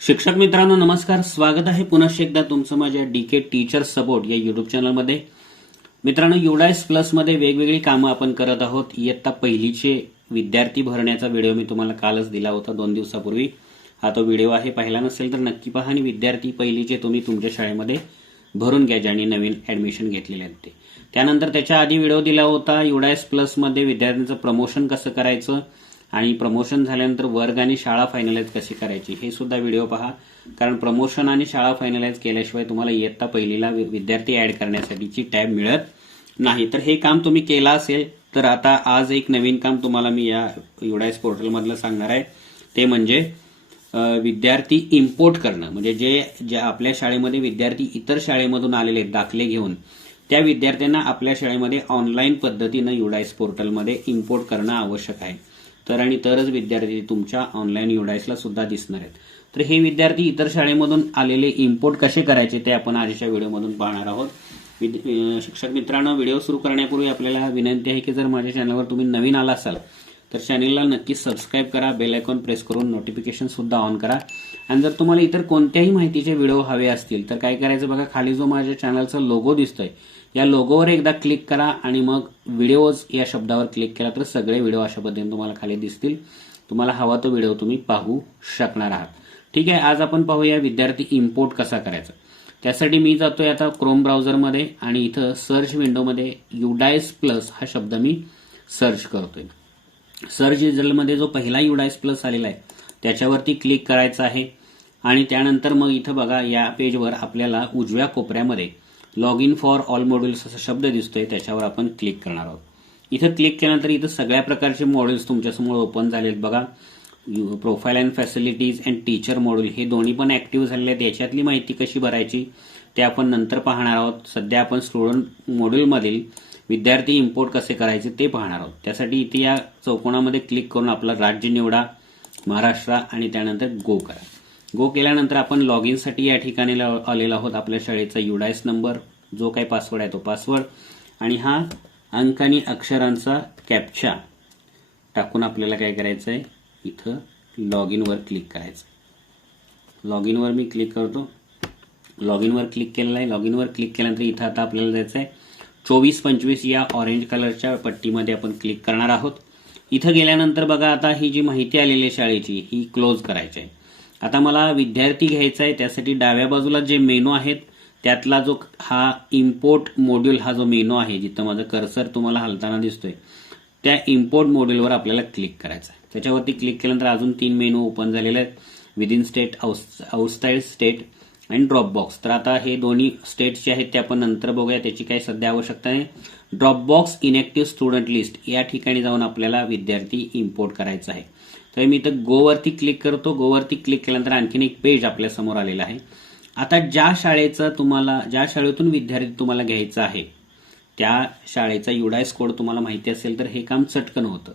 शिक्षक मित्रांनो नमस्कार. स्वागत आहे पुनश्च एकदा तुमचं माझ्या डी के टीचर सपोर्ट या युट्यूब चॅनलमध्ये मित्रांनो युडायस प्लसमध्ये वेगवेगळी कामं आपण करत आहोत. इयत्ता पहिलीचे विद्यार्थी भरण्याचा व्हिडिओ मी तुम्हाला कालच दिला होता दोन दिवसापूर्वी. हा तो व्हिडिओ आहे. पाहिला नसेल तर नक्की पहा आणि विद्यार्थी पहिलीचे तुम्ही तुमच्या शाळेमध्ये भरून घ्या ज्यांनी नवीन ऍडमिशन घेतलेले आहेत ते. त्यानंतर त्याच्या आधी व्हिडिओ दिला होता. युडायस प्लसमध्ये विद्यार्थ्यांचं प्रमोशन कसं करायचं? आणि प्रमोशन झाल्यानंतर वर्ग आणि शाळा फायनलाइज कशी करायची हे सुद्धा व्हिडिओ पहा. कारण प्रमोशन आणि शाळा फायनलाइज केल्याशिवाय तुम्हाला इयत्ता पहिलीला वि- विद्यार्थी ऍड करण्यासाठीची टॅब मिळत नाही. तर हे काम तुम्ही केलं असेल तर आता आज एक नवीन काम तुम्हाला मी या युडायस पोर्टलमधलं सांगणार आहे. ते म्हणजे विद्यार्थी इम्पोर्ट करणं. म्हणजे जे ज्या आपल्या शाळेमध्ये विद्यार्थी इतर शाळेमधून आलेले आहेत, दाखले घेऊन त्या विद्यार्थ्यांना आपल्या शाळेमध्ये ऑनलाईन पद्धतीनं युडायस पोर्टलमध्ये इम्पोर्ट करणं आवश्यक आहे. तर आणि तरच विद्यार्थी तुमच्या ऑनलाईन युडायसला सुद्धा दिसणार आहेत. तर हे विद्यार्थी इतर शाळेमधून आलेले इम्पोर्ट कसे करायचे ते आपण आजच्या व्हिडिओमधून पाहणार आहोत. शिक्षक मित्रांनो व्हिडिओ सुरू करण्यापूर्वी आपल्याला विनंती आहे की जर माझ्या चॅनलवर तुम्ही नवीन आला असाल तर चॅनेलला नक्की सबस्क्राईब करा बेल आयकॉन प्रेस करून नोटिफिकेशन सुद्धा ऑन करा. आणि जर तुम्हाला इतर कोणत्याही माहितीचे व्हिडिओ हवे असतील तर काय करायचं बघा खाली जो माझ्या चॅनलचा लोगो दिसतोय या लोगोवर एकदा क्लिक करा आणि मग व्हिडिओज या शब्दावर क्लिक केला तर सगळे व्हिडिओ अशा पद्धतीने तुम्हाला खाली दिसतील. तुम्हाला हवा तो व्हिडिओ तुम्ही पाहू शकणार आहात. ठीक आहे आज आपण पाहूया विद्यार्थी इम्पोर्ट कसा करायचा. त्यासाठी मी जातोय आता क्रोम ब्राउझरमध्ये आणि इथं सर्च विंडोमध्ये युडायस प्लस हा शब्द मी सर्च करतोय. सर्च रिझल्टमध्ये जो पहिला युडायस प्लस आलेला आहे त्याच्यावरती क्लिक करायचं आहे आणि त्यानंतर मग इथं बघा या पेजवर आपल्याला उजव्या कोपऱ्यामध्ये log in for all modules असा शब्द दिसतोय त्याच्यावर आपण क्लिक करणार आहोत. इथं क्लिक केल्यानंतर इथं सगळ्या प्रकारचे मॉड्युल्स तुमच्यासमोर ओपन झालेत बघा. Profile and facilities and teacher module हे दोन्ही पण ऍक्टिव्ह झालेले आहेत. याच्यातली माहिती कशी भरायची ते आपण नंतर पाहणार आहोत. सध्या आपण स्टुडंट मॉड्यूलमधील विद्यार्थी इम्पोर्ट कसे करायचे ते पाहणार आहोत. त्यासाठी इथे या चौकोनामध्ये क्लिक करून आपलं राज्य निवडा महाराष्ट्र आणि त्यानंतर गो करा. गो केल्यानंतर आपण लॉग इनसाठी या ठिकाणी ला- आलेलो आहोत. आपल्या शाळेचा युडायस नंबर जो काही पासवर्ड आहे तो पासवर्ड आणि हा अंक आणि अक्षरांचा कॅप्चा टाकून आपल्याला काय करायचं आहे इथं लॉग इनवर क्लिक करायचं लॉग इनवर मी क्लिक करतो. लॉग इनवर क्लिक केलेलं आहे. लॉग इनवर क्लिक केल्यानंतर इथं आता आपल्याला जायचं आहे चोवीस पंचवीस या ऑरेंज कलरच्या पट्टीमध्ये आपण क्लिक करणार आहोत. इथं गेल्यानंतर बघा आता ही जी माहिती आलेली आहे शाळेची ही क्लोज करायची आहे. आता मला विद्यार्थी घ्यायचा आहे त्यासाठी डाव्या बाजूला जे मेनू आहेत त्यातला जो हा इम्पोर्ट मॉड्यूल हा जो मेनू आहे जिथं माझं कर्सर तुम्हाला हलताना दिसतोय त्या इम्पोर्ट मॉड्यूलवर आपल्याला क्लिक करायचं आहे. त्याच्यावरती क्लिक केल्यानंतर अजून तीन मेनू ओपन झालेले आहेत विदिन स्टेट आउटसाईड स्टेट आणि ड्रॉपबॉक्स तर आता हे दोन्ही स्टेट्स जे आहेत ते आपण नंतर बघूया त्याची काही सध्या आवश्यकता नाही. ड्रॉपबॉक्स इनॅक्टिव्ह स्टुडंट लिस्ट या ठिकाणी जाऊन आपल्याला विद्यार्थी इम्पोर्ट करायचा आहे. तर मी इथं गोवरती क्लिक करतो. गोवरती क्लिक केल्यानंतर आणखीन एक पेज आपल्यासमोर आलेला आहे. आता ज्या शाळेचं तुम्हाला ज्या शाळेतून विद्यार्थी तुम्हाला घ्यायचा आहे त्या शाळेचा युडायस कोड तुम्हाला माहिती असेल तर हे काम चटकन होतं.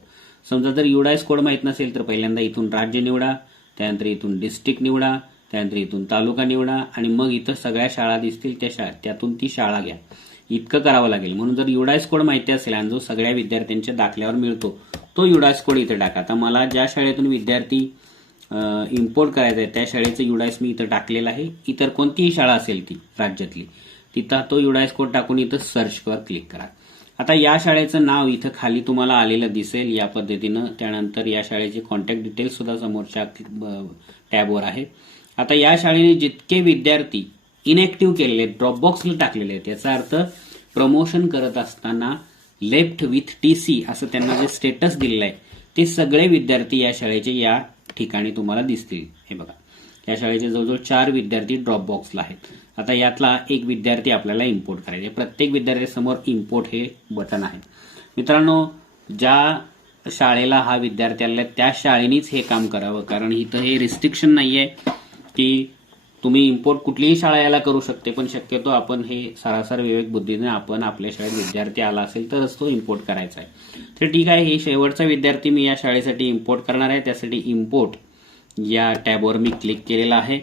समजा जर युडायस कोड माहीत नसेल तर पहिल्यांदा इथून राज्य निवडा त्यानंतर इथून डिस्ट्रिक्ट निवडा त्यानंतर इथून तालुका निवडा आणि मग इथं सगळ्या शाळा दिसतील त्या शाळा त्यातून ती शाळा घ्या. इतकं करावं लागेल. म्हणून जर युडायस कोड माहिती असेल आणि जो सगळ्या विद्यार्थ्यांच्या दाखल्यावर मिळतो तो युडायस कोड इथं टाका. आता मला ज्या शाळेतून विद्यार्थी इम्पोर्ट करायचा आहे त्या शाळेचं युडायस मी इथं टाकलेलं आहे. इतर कोणतीही शाळा असेल ती राज्यातली तिथं तो युडायस कोड टाकून इथं सर्चवर क्लिक करा. आता या शाळेचं नाव इथं खाली तुम्हाला आलेलं दिसेल. या पद्धतीनं त्यानंतर या शाळेचे कॉन्टॅक्ट डिटेल्स सुद्धा समोरच्या टॅबवर आहे आता या शाळेने जितके विद्यार्थी इनॅक्टिव्ह केलेले ड्रॉपबॉक्सला टाकलेले आहेत याचा अर्थ प्रमोशन करत असताना लेफ्ट विथ टी सी असं त्यांना जे स्टेटस दिलेलं आहे ते सगळे विद्यार्थी या शाळेचे या ठिकाणी तुम्हाला दिसतील. हे बघा. या शाळेचे जवळजवळ चार विद्यार्थी ड्रॉप बॉक्सला आहेत. आता यातला एक विद्यार्थी आपल्याला इम्पोर्ट करायचे प्रत्येक विद्यार्थ्यासमोर इम्पोर्ट हे बटन आहे. मित्रांनो ज्या शाळेला हा विद्यार्थी आलेला आहे त्या शाळेनेच हे काम करावं. कारण इथं हे रिस्ट्रिक्शन नाही आहे की तुम्ही इम्पोर्ट कुठलीही शाळा याला करू शकते पण शक्यतो आपण हे सरासर विवेक बुद्धीने आपण आपल्या शाळेत विद्यार्थी आला असेल तरच तो इम्पोर्ट करायचा आहे. तर ठीक आहे हे शेवटचा विद्यार्थी मी या शाळेसाठी इम्पोर्ट करणार आहे. त्यासाठी इम्पोर्ट या टॅबवर मी क्लिक केलेला आहे.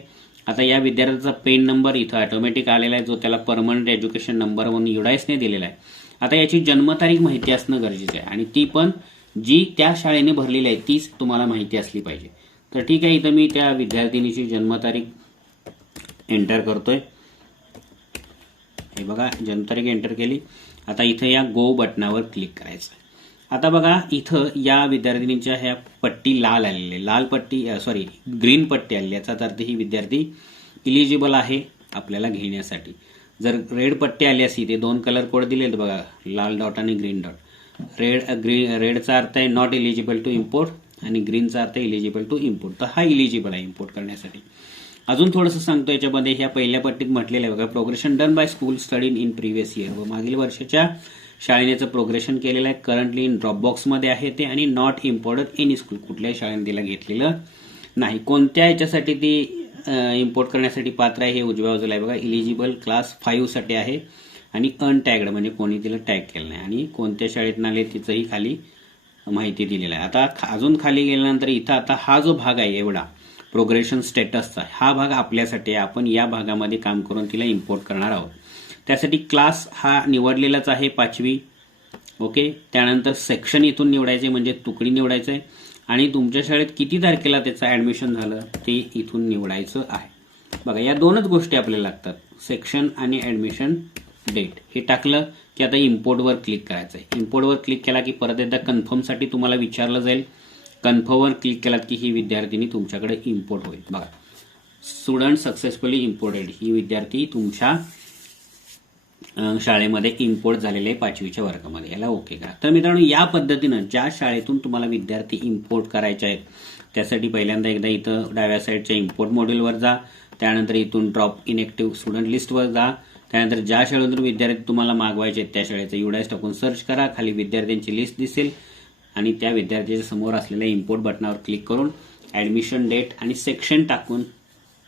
आता या विद्यार्थ्याचा पेन नंबर इथं ऑटोमॅटिक आलेला आहे जो त्याला परमनंट एज्युकेशन नंबर म्हणून युडायसने दिलेला आहे. आता याची जन्मतारीख माहिती असणं गरजेचं आहे आणि ती पण जी त्या शाळेने भरलेली आहे तीच तुम्हाला माहिती असली पाहिजे. तर ठीक आहे इथं मी त्या विद्यार्थिनीची जन्मतारीख एंटर करतोय. हे बघा जन्मतारीख एंटर केली. आता इथं या गो बटनावर क्लिक करायचं. आता बघा इथं या विद्यार्थिनीच्या ह्या पट्टी लाल आलेली आहे. लाल पट्टी सॉरी ग्रीन पट्टी आलेली याचा अर्थ ही विद्यार्थी इलिजिबल आहे आपल्याला घेण्यासाठी. जर रेड पट्टी आली असती ते दोन कलर कोड दिले आहेत बघा लाल डॉट आणि ग्रीन डॉट रेड ग्रीन रेडचा अर्थ आहे नॉट इलिजिबल टू इम्पोर्ट आणि ग्रीनचा अर्थ आहे इलिजिबल टू इम्पोर्ट तर हा इलिजिबल आहे इम्पोर्ट करण्यासाठी. अजून थोडंसं सांगतो याच्यामध्ये ह्या पहिल्या पट्टीत म्हटलेलं आहे बघा progression done by school study in previous year व मागील वर्षाच्या शाळेनेचं प्रोग्रेशन केलेलं आहे. करंटली इन ड्रॉपबॉक्समध्ये आहे ते आणि नॉट इम्पोर्टेड एनी स्कूल कुठल्याही शाळेने तिला घेतलेलं नाही. कोणत्या याच्यासाठी ती इम्पोर्ट करण्यासाठी पात्र आहे हे उजव्या बाजूला आहे बघा. इलिजिबल क्लास फाईव्हसाठी आहे आणि अनटॅगड म्हणजे कोणी तिला टॅग केलं नाही. आणि कोणत्या शाळेत नाले तिचंही खाली माहिती दिलेलं आहे. आता खा- अजून खाली गेल्यानंतर इथं आता हा जो भाग आहे एवढा प्रोग्रेशन स्टेटसचा हा भाग आपल्यासाठी आहे. आपण या भागामध्ये काम करून तिला इम्पोर्ट करणार आहोत. त्यासाठी क्लास हा निवडलेलाच आहे पाचवी. ओके त्यानंतर सेक्शन इथून निवडायचे म्हणजे तुकडी निवडायचं आहे आणि तुमच्या शाळेत किती तारखेला त्याचं ॲडमिशन झालं ते इथून निवडायचं आहे. बघा या दोनच गोष्टी आपल्याला लागतात. सेक्शन आणि ॲडमिशन डेट हे टाकलं की आता इम्पोर्टवर क्लिक करायचं आहे इम्पोर्टवर क्लिक केला की परत एकदा कन्फर्मसाठी तुम्हाला विचारलं जाईल. कन्फर्मवर क्लिक केलात की ही विद्यार्थिनी तुमच्याकडे इम्पोर्ट होईल. बघा. स्टुडंट सक्सेसफुली इम्पोर्टेड ही विद्यार्थी तुमच्या शाळेमध्ये इम्पोर्ट झालेले आहे पाचवीच्या वर्गामध्ये. याला ओके करा. तर मित्रांनो या पद्धतीनं ज्या शाळेतून तुम्हाला विद्यार्थी इम्पोर्ट करायचे आहेत त्यासाठी पहिल्यांदा एकदा इथं डाव्या साईडच्या इम्पोर्ट मॉड्यूलवर जा. त्यानंतर इथून ड्रॉप इनएक्टिव्ह स्टुडंट लिस्टवर जा. त्यानंतर ज्या शाळेतून विद्यार्थी तुम्हाला मागवायचे आहेत त्या शाळेचं युडायस टाकून सर्च करा. खाली विद्यार्थ्यांची लिस्ट दिसेल. आणि त्या विद्यार्थ्याच्या समोर असलेल्या इम्पोर्ट बटनावर क्लिक करून ॲडमिशन डेट आणि सेक्शन टाकून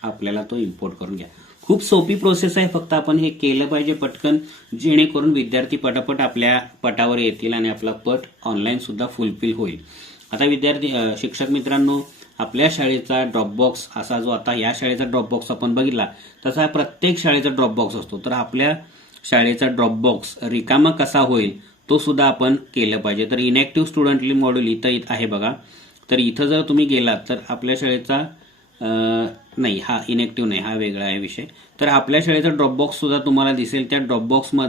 आपल्याला तो इम्पोर्ट करून घ्या. खूप सोपी प्रोसेस आहे. फक्त आपण हे केलं पाहिजे पटकन जेणेकरून विद्यार्थी पटापट आपल्या पटावर येतील आणि आपला पट ऑनलाईन सुद्धा फुलफिल होईल. आता विद्यार्थी शिक्षक मित्रांनो आपल्या शाळेचा ड्रॉपबॉक्स असा जो आता या शाळेचा ड्रॉपबॉक्स आपण बघितला तसा प्रत्येक शाळेचा ड्रॉपबॉक्स असतो. तर आपल्या शाळेचा ड्रॉपबॉक्स रिकामा कसा होईल तो सुद्धा आपण केलं पाहिजे. तर इनॅक्टिव्ह स्टुडंटली मॉड्यूल इथं इथं आहे बघा. तर इथं जर तुम्ही गेलात तर आपल्या शाळेचा नाही हा इनॅक्टिव्ह नाही हा वेगळा आहे विषय. तर आपल्या शाळेचा ड्रॉपबॉक्ससुद्धा तुम्हाला दिसेल. त्या ड्रॉपबॉक्सम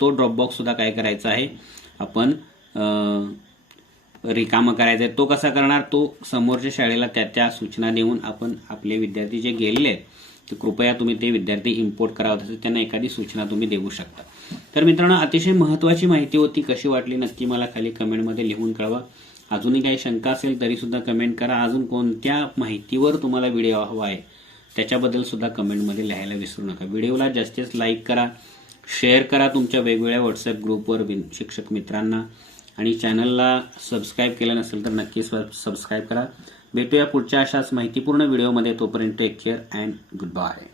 तो ड्रॉपबॉक्ससुद्धा काय करायचा आहे? आपण रिकामं करायचं आहे तो कसा करणार? तो समोरच्या शाळेला त्या त्या सूचना देऊन आपण आपले विद्यार्थी जे गेलेले आहेत तर कृपया तुम्ही ते विद्यार्थी इम्पोर्ट करावं तसं त्यांना एखादी सूचना तुम्ही देऊ शकता. तर मित्रांनो अतिशय महत्त्वाची माहिती होती कशी वाटली नक्की मला खाली कमेंटमध्ये लिहून कळवा. अजूनही काही शंका असेल तरीसुद्धा कमेंट करा. अजून कोणत्या माहितीवर तुम्हाला व्हिडिओ हवा आहे त्याच्याबद्दल सुद्धा कमेंटमध्ये लिहायला विसरू नका. व्हिडिओला जास्तीत लाईक करा शेअर करा तुमच्या वेगवेगळ्या व्हॉट्सअप ग्रुपवर शिक्षक मित्रांना. आणि चॅनलला सबस्क्राईब केलं नसेल तर नक्की सबस्क्राईब करा. भेटूया पुढच्या अशाच माहितीपूर्ण व्हिडिओमध्ये. तोपर्यंत take care and good bye